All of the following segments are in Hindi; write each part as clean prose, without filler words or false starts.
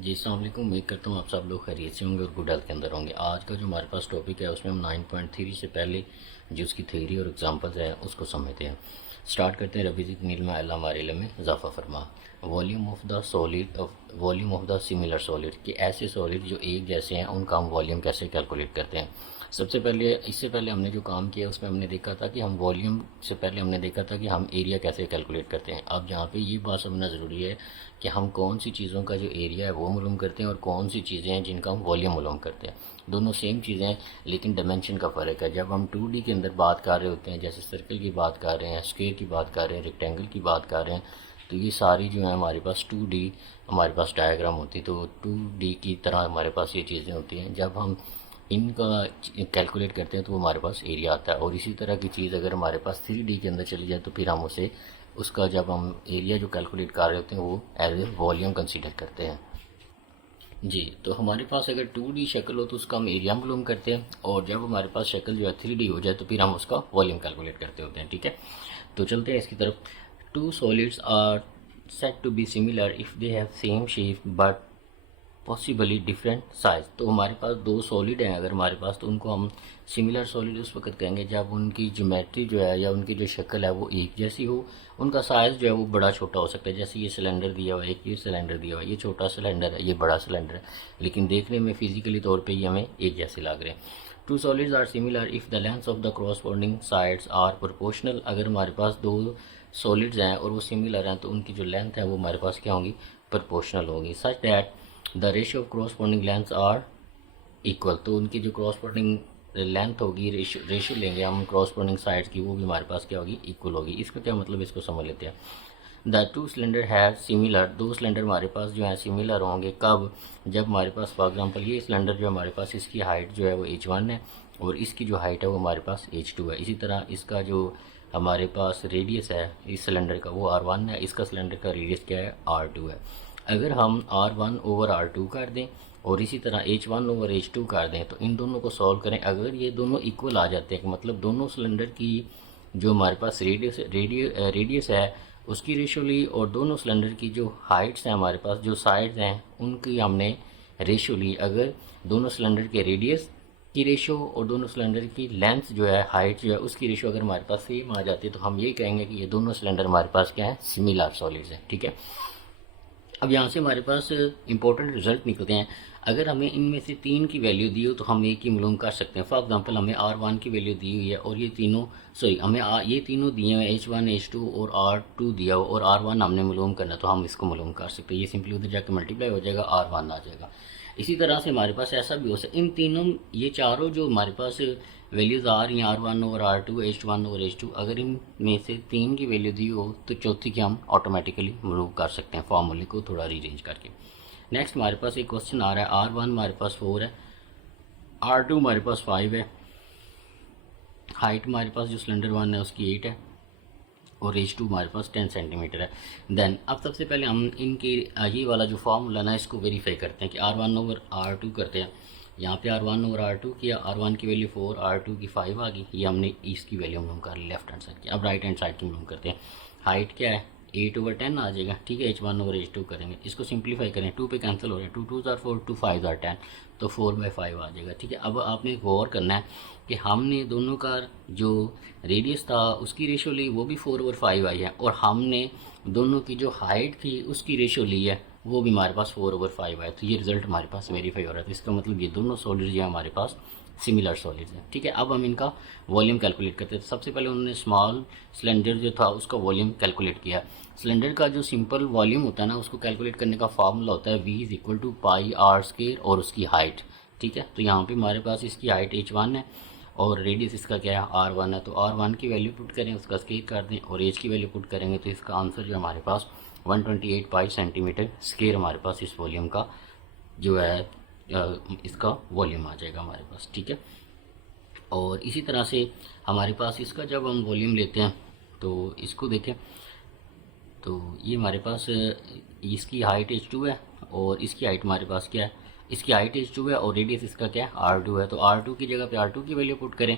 जी अस्सलाम वालेकुम। उम्मीद करता हूँ आप सब लोग खैरियत से होंगे और गुड हेल्थ के अंदर होंगे। आज का जो हमारे पास टॉपिक है उसमें हम 9.3 से पहले जो उसकी थ्योरी और एग्जांपल्स है उसको समझते हैं। स्टार्ट करते हैं। रबी नीलमा अल्लाह हमारे इल्म में इजाफा फरमा। Volume of the solid, volume of the similar solid, कि ऐसे सॉलिड जो एक जैसे हैं उनका हम वॉल्यूम कैसे कैलकुलेट करते हैं। सबसे पहले इससे पहले हमने जो काम किया उसमें हमने देखा था कि हम वॉल्यूम से पहले हमने देखा था कि हम एरिया कैसे कैलकुलेट करते हैं। अब यहाँ पे ये बात समझना ज़रूरी है कि हम कौन सी चीज़ों का जो एरिया है वो मालूम करते हैं और कौन सी चीज़ें हैं जिनका हम वॉल्यूम मालूम करते हैं। दोनों सेम चीज़ें हैं लेकिन डायमेंशन का फ़र्क है। जब हम 2D के अंदर बात कर रहे होते हैं, जैसे सर्कल की बात कर रहे हैं, स्क्वायर की बात कर रहे हैं, रेक्टेंगल की बात कर रहे हैं, तो ये सारी जो है हमारे पास 2D हमारे पास डायग्राम होती है। तो 2D की तरह हमारे पास ये चीज़ें होती हैं। जब हम इनका कैलकुलेट करते हैं तो वो हमारे पास एरिया आता है। और इसी तरह की चीज़ अगर हमारे पास 3D के अंदर चली जाए तो फिर हम उसे उसका जब हम एरिया जो कैलकुलेट कर रहे होते हैं वो एज ए वॉल्यूम कंसीडर करते हैं। जी, तो हमारे पास अगर 2D शक्ल हो तो उसका हम एरिया मालूम करते हैं, और जब हमारे पास शक्ल जो है 3D हो जाए तो फिर हम उसका वॉल्यूम कैलकुलेट करते होते हैं। ठीक है, तो चलते हैं इसकी तरफ। Two solids are said to be similar if they have same shape but possibly different size. तो हमारे पास दो सॉलिड हैं अगर हमारे पास, तो उनको हम सिमिलर सॉलिड उस वक्त कहेंगे जब उनकी ज्योमेट्री जो है या उनकी जो शक्ल है वो एक जैसी हो। उनका साइज़ जो है वो बड़ा छोटा हो सकता है। जैसे ये सिलेंडर दिया हुआ है, एक ये सिलेंडर दिया हुआ है, ये छोटा सिलेंडर है, ये बड़ा सिलेंडर है, लेकिन देखने में फिजिकली तौर पर ये हमें एक जैसे लग रहे हैं। Two solids are similar if the length of the corresponding sides are proportional. अगर हमारे पास दो सॉलिड्स हैं और वो सिमिलर हैं तो उनकी जो लेंथ है वो हमारे पास क्या होंगी, प्रोपोर्शनल होगी। Such that the ratio of corresponding length are equal. तो उनकी जो क्रॉसपोंडिंग लेंथ होगी, रेशियो लेंगे हम क्रॉसपोंडिंग साइड्स की, वो भी हमारे पास क्या होगी, इक्वल होगी। इसका क्या मतलब, इसको समझ लेते हैं। The two cylinder have similar, दो सिलेंडर हमारे पास जो है सिमिलर होंगे कब, जब हमारे पास फॉर एग्जांपल ये सिलेंडर जो हमारे पास इसकी हाइट जो है वो h1 है और इसकी जो हाइट है वो हमारे पास h2 है। इसी तरह इसका जो हमारे पास रेडियस है इस सिलेंडर का वो r1 है, इसका सिलेंडर का रेडियस क्या है, r2 है। अगर हम r1 ओवर r2 कर दें और इसी तरह h1 ओवर h2 कर दें तो इन दोनों को सॉल्व करें। अगर ये दोनों इक्वल आ जाते हैं, मतलब दोनों सिलेंडर की जो हमारे पास रेडियस है उसकी रेशो ली, और दोनों सिलेंडर की जो हाइट्स हैं हमारे पास, जो साइड्स हैं उनकी हमने रेशो ली। अगर दोनों सिलेंडर के रेडियस की रेशो और दोनों सिलेंडर की लेंथ जो है, हाइट जो है, उसकी रेशो अगर हमारे पास सेम आ जाती है तो हम ये कहेंगे कि ये दोनों सिलेंडर हमारे पास क्या है, सिमिलर सॉलिड्स हैं। ठीक है, अब यहाँ से हमारे पास इंपॉर्टेंट रिजल्ट निकलते हैं। अगर हमें इनमें से तीन की वैल्यू दी हो तो हम एक ही मालूम कर सकते हैं। फॉर एग्जांपल हमें R1 की वैल्यू दी हुई है और ये तीनों हमें ये तीनों दिए हुए H1 H2 और R2 दिया हो और R1 हमने मालूम करना तो हम इसको मालूम कर सकते हैं। ये सिंपली उधर जाकर मल्टीप्लाई हो जाएगा, R1 आ जाएगा। इसी तरह से हमारे पास ऐसा भी हो सकता है, इन तीनों ये चारों जो हमारे पास वैल्यूज़ आ रही हैं R1 और R2, H1 और H2, अगर इनमें से तीन की वैल्यू दी हो तो चौथी की हम ऑटोमेटिकली मूव कर सकते हैं फॉर्मूले को थोड़ा रीअरेंज करके। नेक्स्ट हमारे पास एक क्वेश्चन आ रहा है, R1 हमारे पास 4 है, R2 हमारे पास 5 है, हाइट हमारे पास जो सिलेंडर 1 है उसकी 8 है और H2 हमारे पास 10 सेंटीमीटर है। देन अब सबसे पहले हम इनकी ये वाला जो फॉर्मूला ना इसको वेरीफाई करते हैं कि R1 ओवर R2 करते हैं। यहाँ पे R1 ओवर R2 किया, R1 की वैल्यू 4, R2 की 5 आ गई, ये हमने इसकी वैल्यू मालूम कर ली लेफ्ट हैंड साइड की। अब राइट हैंड साइड की मालूम करते हैं। हाइट क्या है, 8 ओवर 10 आ जाएगा। ठीक है, H1 ओवर H2 करेंगे, इसको सिंप्लीफाई करें, 2 पे कैंसिल हो रहे हैं, 2 2 4 4, 2 5 10, तो 4/5 आ जाएगा। ठीक है, अब आपने गौर करना है कि हमने दोनों का जो रेडियस था उसकी रेशो ली, वो भी 4/5 आई है, और हमने दोनों की जो हाइट थी उसकी रेशो ली है, वो भी हमारे पास 4/5 आया। तो ये रिजल्ट हमारे पास वेरीफाई हो रहा है। तो इसका मतलब ये दोनों सॉलिड्स जो है हमारे पास सिमिलर सॉलिड्स हैं। ठीक है, अब हम इनका वॉल्यूम कैलकुलेट करते हैं। तो सबसे पहले उन्होंने स्मॉल सिलेंडर जो था उसका वॉल्यूम कैलकुलेट किया। सिलेंडर का जो सिंपल वॉल्यूम होता है ना, उसको कैलकुलेट करने का फार्मूला होता है V = πr² और उसकी हाइट। ठीक है, तो यहाँ पे हमारे पास इसकी हाइट H1 है और रेडियस इसका क्या है, R1 है। तो R1 की वैल्यू पुट करें, उसका स्क्वायर कर दें और H की वैल्यू पुट करेंगे तो इसका आंसर जो हमारे पास 128 पाई सेंटीमीटर स्क्वायर हमारे पास इस वॉल्यूम का जो है इसका वॉल्यूम आ जाएगा हमारे पास। ठीक है, और इसी तरह से हमारे पास इसका जब हम वॉल्यूम लेते हैं तो इसको देखें, तो ये हमारे पास इसकी हाइट H2 है और इसकी हाइट हमारे पास क्या है, इसकी हाइट H2 है और रेडियस इसका क्या है, R2 है। तो R2 की जगह पे R2 की वैल्यू पुट करें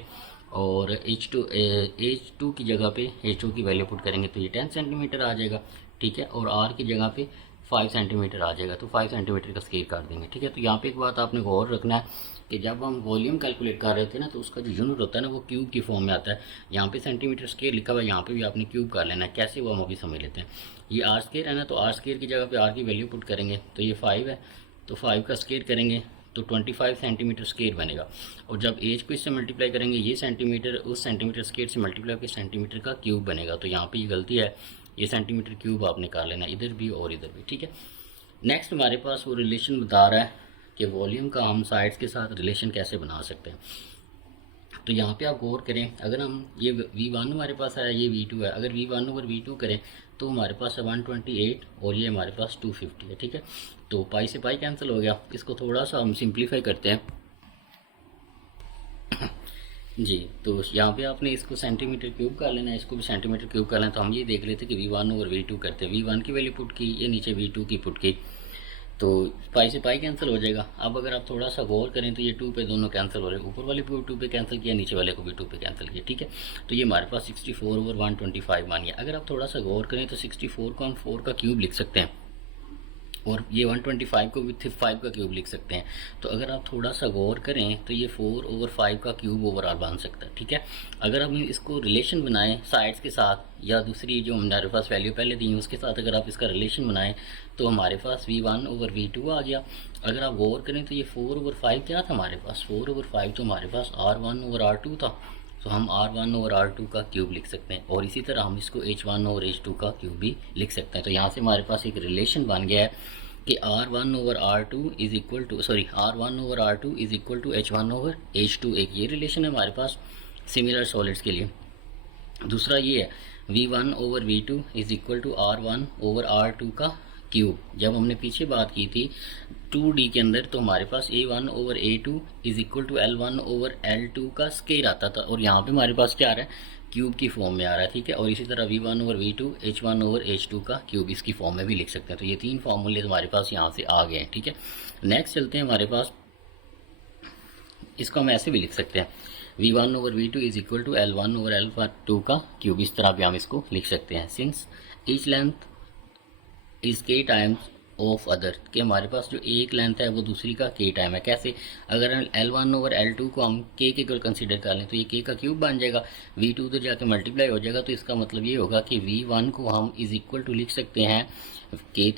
और H2 की जगह पे H2 की वैल्यू पुट करेंगे तो ये 10 सेंटीमीटर आ जाएगा। ठीक है, और R की जगह पे 5 सेंटीमीटर आ जाएगा, तो 5 सेंटीमीटर का स्केल काट देंगे। ठीक है, तो यहाँ पे एक बात आपने गौर रखना है कि जब हम वॉल्यूम कैलकुलेट कर रहे थे ना, तो उसका जो यूनिट होता है ना, वो क्यूब की फॉर्म में आता है। यहाँ पे सेंटीमीटर स्केल लिखा हुआ है, यहाँ पे भी आपने क्यूब कर लेना है। कैसे वो हम अभी समझ लेते हैं। ये आर स्केयर है ना, तो आर स्केयर की जगह पे आर की वैल्यू पुट करेंगे, तो ये 5 है, तो 5 का स्केयर करेंगे तो 25 सेंटीमीटर स्केयर बनेगा। और जब एज को इससे मल्टीप्लाई करेंगे, ये सेंटीमीटर उस सेंटीमीटर स्केयर से मल्टीप्लाई होकर सेंटीमीटर का क्यूब बनेगा। तो यहाँ पे ये गलती है, ये सेंटीमीटर क्यूब आप निकाल लेना, इधर भी और इधर भी। ठीक है, नेक्स्ट हमारे पास वो रिलेशन बता रहा है कि वॉल्यूम का हम साइड्स के साथ रिलेशन कैसे बना सकते हैं। तो यहाँ पे आप गौर करें, अगर हम ये V1 हमारे पास है, ये V2 है, अगर V1 ओवर V2 करें तो हमारे पास है 128 और ये हमारे पास 250 है। ठीक है, तो पाई से पाई कैंसिल हो गया। इसको थोड़ा सा हम सिंप्लीफाई करते हैं जी। तो यहाँ पे आपने इसको सेंटीमीटर क्यूब कर लेना है, इसको भी सेंटीमीटर क्यूब कर लेना। तो हम ये देख लेते कि V1 ओवर V2 करते हैं, V1 की वैल्यू पुट की, ये नीचे V2 की पुट की, तो पाई से पाई कैंसिल हो जाएगा। अब अगर आप थोड़ा सा गौर करें तो ये 2 पे दोनों कैंसिल हो रहे हैं, ऊपर वाले को 2 पे कैंसिल किया, नीचे वाले को भी 2 पे कैंसिल किया। ठीक है, तो ये हमारे पास 64 ओवर 125 मानिए। अगर आप थोड़ा सा गौर करें तो 64 को हम 4 का क्यूब लिख सकते हैं, और ये 125 को भी 5 का क्यूब लिख सकते हैं। तो अगर आप थोड़ा सा गौर करें तो ये 4 ओवर 5 का क्यूब ओवरऑल बन सकता है। ठीक है, अगर हम इसको रिलेशन बनाएं साइड्स के साथ, या दूसरी जो हमारे पास वैल्यू पहले दी है उसके साथ अगर आप इसका रिलेशन बनाएं, तो हमारे पास V1 ओवर V2 आ गया। अगर आप गौर करें तो ये 4 ओवर 5 क्या था हमारे पास, 4 ओवर 5 तो हमारे पास R1 ओवर R2 था, तो हम R1 ओवर R2 का क्यूब लिख सकते हैं। और इसी तरह हम इसको H1 ओवर H2 का क्यूब भी लिख सकते हैं। तो यहाँ से हमारे पास एक रिलेशन बन गया है कि R1 over R2 is equal to R1 over R2 is equal to H1 over H2। एक ये रिलेशन है हमारे पास सिमिलर सॉलिड्स के लिए। दूसरा ये है V1 over V2 is equal to R1 over R2 का क्यूब। जब हमने पीछे बात की थी 2D के अंदर, तो हमारे पास A1 over A2 is equal to L1 over L2 का स्केयर आता था, और यहाँ पे हमारे पास क्या आ रहा है, क्यूब की फॉर्म में आ रहा है। ठीक है, और इसी तरह V1 over V2 H1 over H2 का क्यूब इसकी फॉर्म में भी लिख सकते हैं। तो ये 3 फॉर्मूले हमारे पास यहाँ से आ गए हैं। ठीक है, नेक्स्ट चलते हैं। हमारे पास इसको हम ऐसे भी लिख सकते हैं, V1 over V2 is equal to L1 over L2 का क्यूब। इस तरह भी हम इसको लिख सकते हैं। Since each length is k times of other, कि हमारे पास जो एक लेंथ है वो दूसरी का k टाइम है। कैसे, अगर L1 ओवर L2 को हम k के इक्वल कंसीडर कर लें तो ये k का क्यूब बन जाएगा, V2 तो जाके मल्टीप्लाई हो जाएगा। तो इसका मतलब ये होगा कि V1 को हम इज इक्वल टू लिख सकते हैं k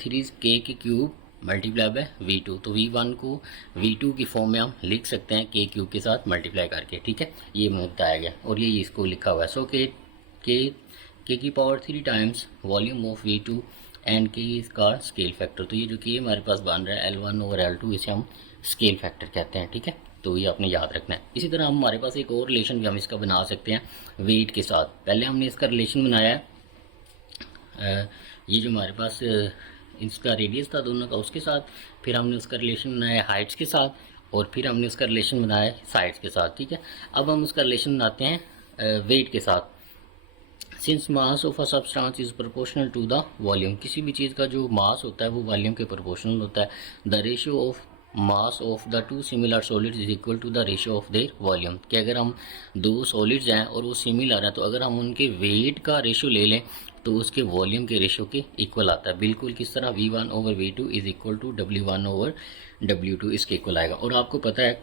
के क्यूब मल्टीप्लाई बाय V2। तो V1 को V2 की फॉर्म में हम लिख सकते हैं k क्यूब के साथ मल्टीप्लाई करके। ठीक है, ये बताया गया और ये इसको लिखा हुआ है। सो k की power 3 times volume of V2 and के इसका स्केल फैक्टर। तो ये जो कि हमारे पास बन रहा है L1 ओवर L2, इसे हम स्केल फैक्टर कहते हैं। ठीक है, तो ये आपने याद रखना है। इसी तरह हमारे पास एक और रिलेशन भी हम इसका बना सकते हैं वेट के साथ। पहले हमने इसका रिलेशन बनाया है ये जो हमारे पास इसका रेडियस था दोनों का उसके साथ, फिर हमने उसका रिलेशन बनाया हाइट्स के साथ, और फिर हमने उसका रिलेशन बनाया साइड्स के साथ। ठीक है, अब हम उसका रिलेशन बनाते हैं वेट के साथ। Since mass of a substance is proportional to the volume, किसी भी चीज़ का जो मास होता है वो वॉल्यूम के प्रोपोर्शनल होता है। The ratio of mass of the two similar solids is equal to the ratio of their volume, कि अगर हम दो सॉलिड्स हैं और वो सिमिलर है, तो अगर हम उनके वेट का रेशियो ले लें तो उसके वॉल्यूम के रेशियो के इक्वल आता है। बिल्कुल किस तरह, V1 over V2 is equal to W1 over W2 इसके इक्वल आएगा। और आपको पता है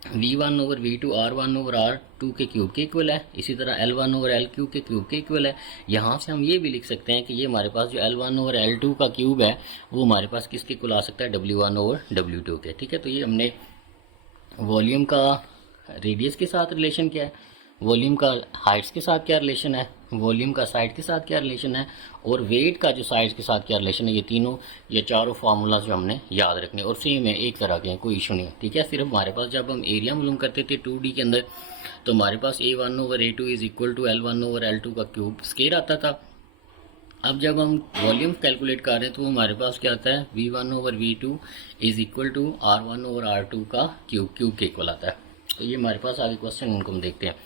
V1 over V2 R1 over R2 के क्यूब के इक्वल है, इसी तरह L1 ओवर L क्यूब के क्यूब के इक्वल है। यहाँ से हम ये भी लिख सकते हैं कि ये हमारे पास जो L1 ओवर L2 का क्यूब है वो हमारे पास किसके इक्वल आ सकता है, W1 ओवर W2 के। ठीक है, तो ये हमने वॉल्यूम का रेडियस के साथ रिलेशन क्या है, वॉल्यूम का हाइट्स के साथ क्या रिलेशन है, वॉल्यूम का साइड के साथ क्या रिलेशन है, और वेट का जो साइड के साथ क्या रिलेशन है, ये तीनों ये चारों फार्मूलाज जो हमने याद रखने और सेम है, एक तरह के हैं, कोई इशू नहीं है। ठीक है, सिर्फ हमारे पास जब हम एरिया मालूम करते थे 2D के अंदर, तो हमारे पास A1 over A2 is equal to L1 over L2 का क्यूब स्केयर आता था। अब जब हम वॉल्यूम कैलकुलेट कर रहे हैं तो हमारे पास क्या आता है, V1 over V2 is equal to R1 over R2 का क्यूब के इक्वल आता है। तो ये हमारे पास आगे क्वेश्चन उनको हम देखते हैं।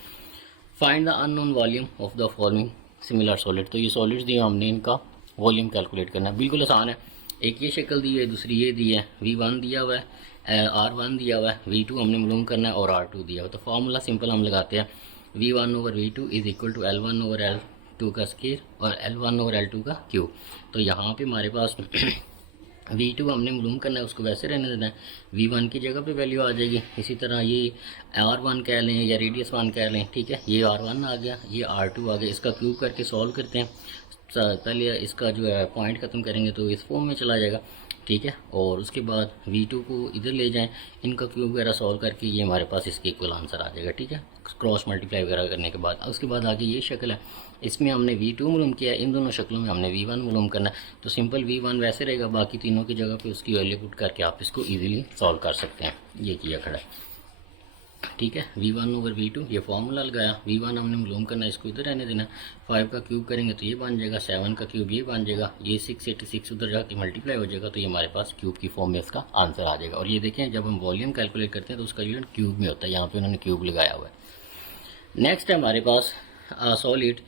Find the unknown volume of the following similar solid. तो ये सॉलिड्स दिए हमने, इनका वॉल्यूम कैलकुलेट करना है, बिल्कुल आसान है। एक ये शक्ल दी है, दूसरी ये दी है, V1 दिया हुआ है, R1 दिया हुआ है, V2 हमने मालूम करना है और R2 दिया हुआ है। तो फार्मूला सिंपल हम लगाते हैं, V1 over V2 is equal to L1 over two का स्केयर और L1 ओवर L2 का क्यूब। तो यहाँ पे हमारे पास V2 हमने मालूम करना है, उसको वैसे रहने देना है, V1 की जगह पे वैल्यू आ जाएगी। इसी तरह ये R1 कह लें या रेडियस 1 कह लें, ठीक है। ये R1 आ गया, ये R2 आ गया। इसका क्यूब करके सॉल्व करते हैं। पहले इसका जो है पॉइंट ख़त्म करेंगे तो इस फॉर्म में चला जाएगा, ठीक है। और उसके बाद V2 को इधर ले जाएं, इनका क्यूब वगैरह सॉल्व करके ये हमारे पास इसके इक्वल आंसर आ जाएगा, ठीक है, क्रॉस मल्टीप्लाई वगैरह करने के बाद। उसके बाद आगे ये शक्ल है, इसमें हमने V2 मालूम किया है, इन दोनों शक्लों में हमने V1 मालूम करना है। तो सिंपल V1 वैसे रहेगा, बाकी तीनों की जगह पे उसकी वैल्यू पुट करके आप इसको ईजिली सॉल्व कर सकते हैं। ये किया खड़ा है, ठीक है। V1 ओवर V2 ये फार्मूला लगाया। V1 हमने मालूम करना है, इसको इधर रहने देना। 5 का क्यूब करेंगे तो ये बन जाएगा, 7 का क्यूब ये बन जाएगा, ये 686 उधर जाके मल्टीप्लाई हो जाएगा, तो ये हमारे पास क्यूब की फॉर्म में इसका आंसर आ जाएगा। और ये देखें, जब हम वॉल्यूम कैलकुलेट करते हैं तो उसका यूनिट क्यूब में होता है, यहाँ पे उन्होंने क्यूब लगाया हुआ है। नेक्स्ट है हमारे पास solid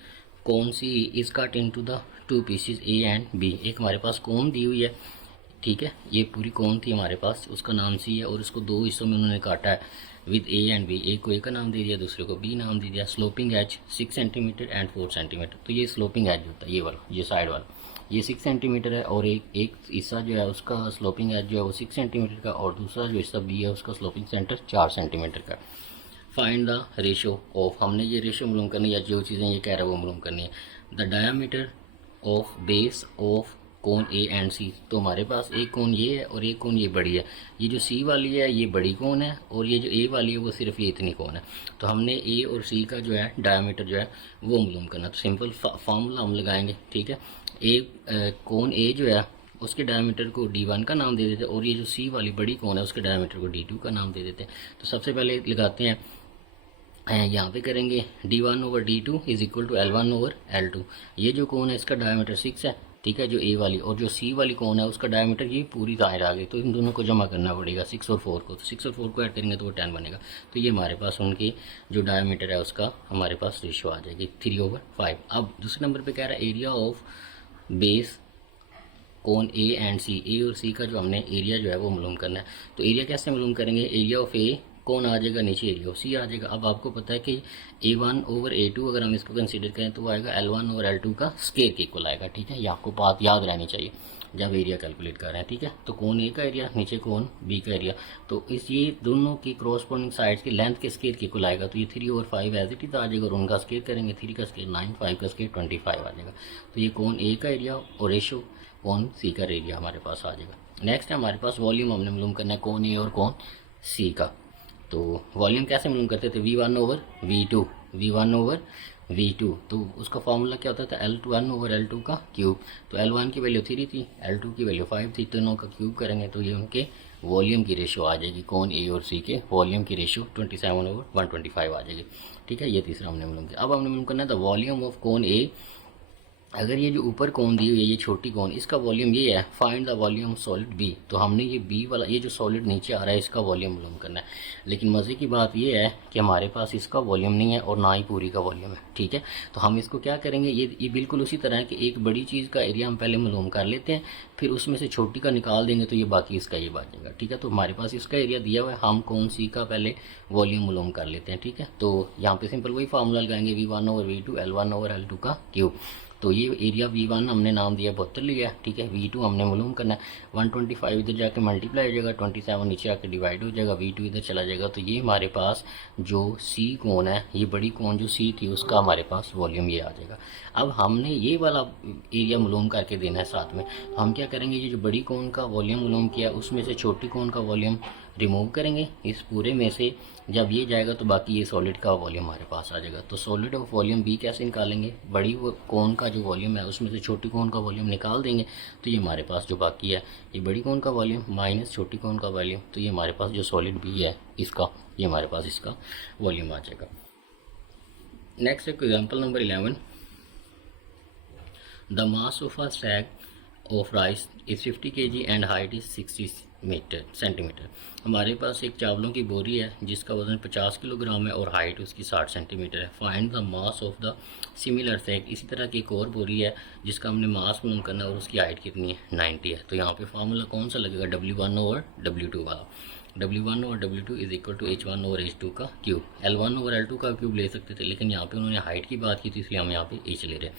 cone C is cut into the two pieces A and B। एक हमारे पास कौन दी हुई है, ठीक है, ये पूरी कौन थी हमारे पास, उसका नाम C है, और इसको दो हिस्सों में उन्होंने काटा है विद A एंड B। एक को A का नाम दे दिया, दूसरे को B नाम दे दिया। Sloping edge 6 centimetre and 4 centimetre. तो ये स्लोपिंग एज होता है, ये वाला, ये साइड वाला, ये 6 सेंटीमीटर है, और एक हिस्सा जो है उसका स्लोपिंग एज जो है वो 6 सेंटीमीटर का, और दूसरा जो हिस्सा B है उसका स्लोपिंग सेंटर 4 सेंटीमीटर का। फाइंड द रेशो ऑफ, हमने ये रेशो मालूम करनी है, या जो चीज़ें ये कह रहा है वो मालूम करनी है। The diameter of base of cone A and C। तो हमारे पास एक कोन ये है और एक कोन ये बड़ी है। ये जो C वाली है ये बड़ी कोन है, और ये जो A वाली है वो सिर्फ ये इतनी कोन है। तो हमने A और C का जो है डायामीटर जो है वो मालूम करना। तो सिंपल फार्मूला हम लगाएंगे, ठीक है। कोन A जो है उसके डायमीटर को D1 का नाम दे देते हैं, और ये जो C वाली बड़ी कोन है उसके डायमीटर को D2 का नाम दे देते हैं। तो सबसे पहले लगाते हैं, यहाँ पे करेंगे D1 over D2 is equal to L1 over L2। ये जो कोन है इसका डायमीटर 6 है, ठीक है, जो A वाली, और जो C वाली कोन है उसका डायमीटर ये पूरी दाएर आ गई। तो इन दोनों को जमा करना पड़ेगा, 6 और 4 को। तो 6 और 4 को ऐड करेंगे तो वो 10 बनेगा। तो ये हमारे पास उनकी जो डायमीटर है उसका हमारे पास रेशियो आ जाएगी 3/5। अब दूसरे नंबर पर कह रहा है area of base cone A and C। A और C का जो हमने एरिया जो है वो मालूम करना है। तो एरिया कैसे मालूम करेंगे, एरिया ऑफ A कौन आ जाएगा, नीचे एरिया ऑफ C आ जाएगा। अब आपको पता है कि A1 ओवर A2 अगर हम इसको कंसीडर करें तो वो आएगा L1 ओवर L2 का स्केयर के इक्वल आएगा, ठीक है। ये आपको बात याद रहनी चाहिए जब एरिया कैलकुलेट कर रहे हैं, ठीक है। तो कौन A का एरिया, नीचे कौन B का एरिया, तो इस ये दोनों की क्रॉसपोंडिंग साइड्स की लेंथ के स्केयर के इक्वल आएगा। तो ये 3/5 एज इट इज आ जाएगा, और उनका स्केयर करेंगे, 3 का स्केयर 9, 5 का स्केयर 25 आ जाएगा। तो ये कौन A का एरिया और रेशो कौन C का एरिया हमारे पास आ जाएगा। नेक्स्ट है हमारे पास वॉल्यूम हमने मालूम करना है, कौन A और कौन C का। तो वॉल्यूम कैसे मालूम करते थे, V1 over V2, V1 over V2। तो उसका फार्मूला क्या होता था, L1 ओवर L2 का क्यूब। तो L1 की वैल्यू 3 थी, L2 की वैल्यू 5 थी, दोनों का क्यूब करेंगे तो ये उनके वॉल्यूम की रेशो आ जाएगी, कौन A और C के वॉल्यूम की रेशो 27 ओवर 125 आ जाएगी, ठीक है। ये तीसरा हमने मालूम किया। अब हमने मालूम करना है द वॉल्यूम ऑफ कौन A। अगर ये जो ऊपर कौन दी हुई है, ये छोटी कौन, इसका वॉल्यूम ये है, find the volume solid B। तो हमने ये B वाला, ये जो सॉलिड नीचे आ रहा है इसका वॉल्यूम मालूम करना है। लेकिन मज़े की बात ये है कि हमारे पास इसका वॉल्यूम नहीं है और ना ही पूरी का वॉल्यूम है, ठीक है। तो हम इसको क्या करेंगे, ये बिल्कुल उसी तरह है कि एक बड़ी चीज़ का एरिया हम पहले मालूम कर लेते हैं, फिर उसमें से छोटी का निकाल देंगे तो ये बाकी इसका ये बन जाएगा, ठीक है। तो हमारे पास इसका एरिया दिया हुआ है, हम कौन सी का पहले वॉल्यूम मालूम कर लेते हैं, ठीक है। तो यहाँ पे सिंपल वही फार्मूला लगाएंगे, V1 over V2 L1 over L2 का क्यूब। तो ये एरिया V1 हमने नाम दिया 72 लिया, ठीक है। V2 हमने मालूम करना है, 125 इधर जाके मल्टीप्लाई हो जाएगा, 27 नीचे आके डिवाइड हो जाएगा, V2 इधर चला जाएगा। तो ये हमारे पास जो C कौन है, ये बड़ी कौन जो C थी उसका हमारे पास वॉल्यूम ये आ जाएगा। अब हमने ये वाला एरिया मालूम करके देना है साथ में। तो हम क्या करेंगे, ये जो बड़ी कौन का वॉल्यूम मालूम किया उसमें से छोटी कौन का वॉल्यूम रिमूव करेंगे इस पूरे में से। जब ये जाएगा तो बाकी ये सॉलिड का वॉल्यूम हमारे पास आ जाएगा। तो सॉलिड ऑफ वॉल्यूम B कैसे निकालेंगे, बड़ी कौन का जो वॉल्यूम है उसमें से छोटी कौन का वॉल्यूम निकाल देंगे, तो ये हमारे पास जो बाकी है ये बड़ी कौन का वॉल्यूम माइनस छोटी कौन का वॉल्यूम। तो ये हमारे पास जो सॉलिड B है इसका, ये हमारे पास इसका वॉल्यूम आ जाएगा। Next example number 11, the mass of a sack of rice is 50 kg and height is 60 centimetre. हमारे पास एक चावलों की बोरी है जिसका वजन 50 किलोग्राम है और हाइट उसकी 60 सेंटीमीटर है। Find the mass of the similar sack. इसी तरह की एक और बोरी है जिसका हमने मास मालूम करना है और उसकी हाइट कितनी है, 90 है। तो यहाँ पे फार्मूला कौन सा लगेगा, W1 ओवर W2 वाला, W1 और W2 is equal to H1 और H2 का क्यूब। L1 और L2 का क्यूब ले सकते थे, लेकिन यहाँ पे उन्होंने हाइट की बात की थी, इसलिए हम यहाँ पे H ले रहे हैं।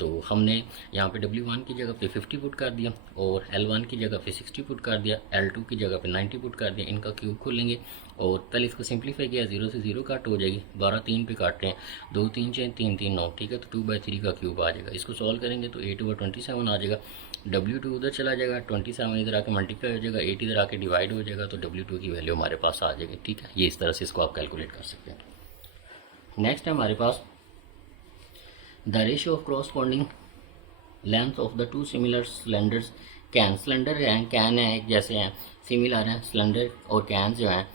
तो हमने यहाँ पे W1 की जगह पे 50 पुट कर दिया और L1 की जगह पे 60 पुट कर दिया, L2 की जगह पे 90 पुट कर दिया। इनका क्यूब खोलेंगे और पहले इसको सिंप्लीफाई किया, 0 से 0 कट हो जाएगी, 12 3 पे काट रहे हैं, 2 3 6 3 3 9, ठीक है। तो 2/3 का क्यूब आ जाएगा। इसको सॉल्व करेंगे तो 8/27 आ जाएगा। W2 उधर चला जाएगा, 27 इधर आके मल्टीप्लाई हो जाएगा, 8 इधर आके डिवाइड हो जाएगा, तो W2 की वैल्यू हमारे पास आ जाएगी, ठीक है। ये इस तरह से इसको आप कैलकुलेट कर सकते हैं। नेक्स्ट है हमारे पास the ratio of corresponding length of the two similar cylinders can. Cylinder हैं, कैन है, एक जैसे हैं, सिमिलर हैं। सिलेंडर और कैन जो हैं,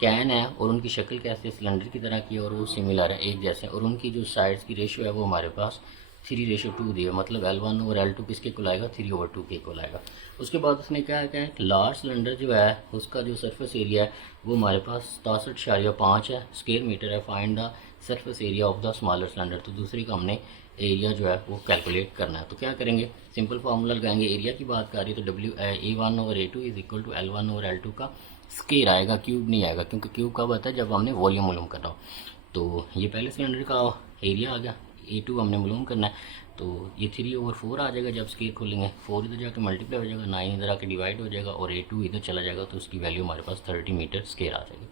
कैन है और उनकी शक्ल कैसे सिलेंडर की तरह की है और वो सिमिलर है, एक जैसे, और उनकी जो साइड्स की रेशियो है वो हमारे पास 3:2 दी है। मतलब L1 और L2 किसके को लाएगा, 3/2 के को लाएगा। उसके बाद उसने क्या है, लार्ज सिलेंडर जो है उसका जो सरफेस एरिया है वो हमारे पास 67.5 है स्क्वायर मीटर है। Find the surface area of the smaller cylinder. तो दूसरी का हमने एरिया जो है वो कैलकुलेट करना है। तो क्या करेंगे, सिंपल फार्मूला लगाएंगे। एरिया की बात कर रही है तो A1 और A2 is equal to L1 और L2 का स्क्वायर आएगा, क्यूब नहीं आएगा, क्योंकि क्यूब कब आता है, जब हमने वॉल्यूम मालूम करना हो। तो ये पहले सिलेंडर का एरिया आ गया, A2 हमने मालूम करना है, तो ये 3/4 आ जाएगा। जब स्केल खोलेंगे 4 इधर जाके मल्टीप्लाई हो जाएगा, 9 इधर आके डिवाइड हो जाएगा और A2 इधर चला जाएगा, तो उसकी वैल्यू हमारे पास 30 मीटर स्क्वायर आ जाएगी।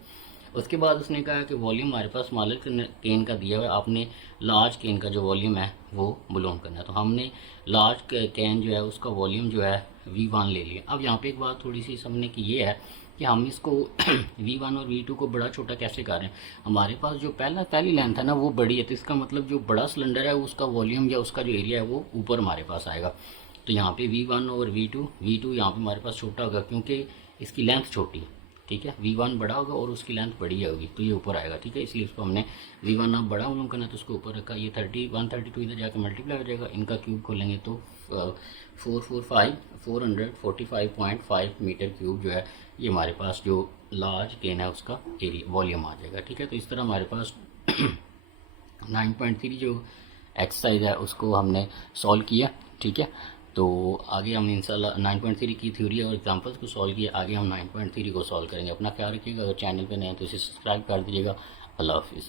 उसके बाद उसने कहा कि वॉल्यूम हमारे पास स्मॉलर केन का दिया हुआ है, आपने लार्ज केन का जो वॉल्यूम है वो मालूम करना है। तो हमने लार्ज कैन जो है उसका वॉल्यूम जो है V1 ले लिया। अब यहाँ पे एक बात थोड़ी सी समझने की ये है कि हम इसको V1 और V2 को बड़ा छोटा कैसे कर रहे हैं। हमारे पास जो पहली लेंथ है ना वो बड़ी है, तो इसका मतलब जो बड़ा सिलेंडर है उसका वॉल्यूम या उसका जो एरिया है वो ऊपर हमारे पास आएगा। तो यहाँ पे V1 और V2 यहाँ पे हमारे पास छोटा होगा क्योंकि इसकी लेंथ छोटी है, ठीक है। V1 बड़ा होगा और उसकी लेंथ बड़ी होगी, तो ये ऊपर आएगा, ठीक है। इसलिए इसको हमने V1 अब बड़ा मालूम करना है तो उसको ऊपर रखा। ये 132 इधर जाकर मल्टीप्लाई हो जाएगा, इनका क्यूब खोलेंगे तो 445.5 मीटर क्यूब जो है ये हमारे पास जो लार्ज केन है उसका एरिया वॉल्यूम आ जाएगा, ठीक है। तो इस तरह हमारे पास 9.3 जो एक्सरसाइज है उसको हमने सॉल्व किया, ठीक है। तो आगे हम इंशाल्लाह 9.3 की थ्योरी और एग्जांपल्स को सॉल्व किया, आगे हम 9.3 को सॉल्व करेंगे। अपना ख्याल रखिएगा, अगर चैनल पे नए हैं तो इसे सब्सक्राइब कर दीजिएगा। अल्लाह हाफिज़।